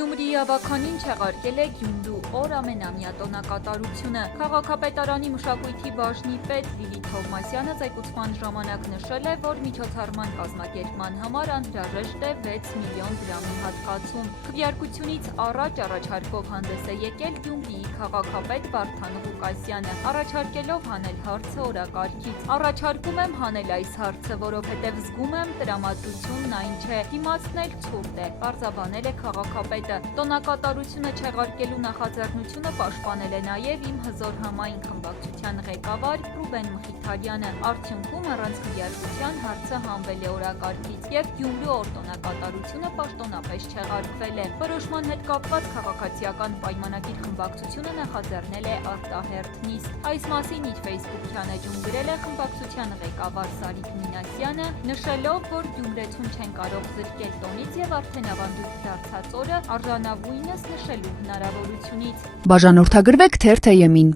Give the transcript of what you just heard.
Գյումրիի ավագանին չեղարկել է Գյումրու օր ամենամյա տոնակատարությունը։ Քաղաքապետարանի մշակույթի բաժնի պետ Լիլիթ Թովմասյանը զեկուցման ժամանակ նշել է, որ միջոցառման կազմակերպման համար անհրաժեշտ է 6 միլիոն դրամի հատկացում։ Քվեարկությունից առաջ առաջարկով հանդես է եկել Գյումրիի քաղաքապետ Վարդան Ղուկասյանը, առաջարկելով հանել հարցը օրակարգից։ Առաջարկում եմ հանել այս հարցը, որովհետև զգում եմ տրամադրությունն այն չէ, դիմացն էլ ցուրտ է, պարզաբանել է քաղաքապետը։ Տոնակատարությունը չեղարկելու նախաձեռնությունը պաշտպանել է նաև իմ հզոր համայն խմբակցության ղեկավար Ռուբեն Մխիթարյանը։ Արդյունքում առանց քվեարկության հարցը հանվել է օրակարգից և Գյումրու օր տոնակատարությունը պաշտոնապես չեղարկվել է։ Որոշման հետ կապված քաղաքացիական պայմանագիր խմբակցությունը նախաձեռնել է արտահերթ նիստ։ Այս մասին իր ֆեյսբուքյան էջում գրել է խմբակցության ղեկավար Սարիկ Մինասյանը, նշելով, որ գյումրեցուն չեն կարող զրկել տոնից և արդեն ավանդույթ դարձած օրը արժանավույնս նշելու հնարավորությունից։ Բաժանորդագրվեք Թերթ ԵՄ-ին։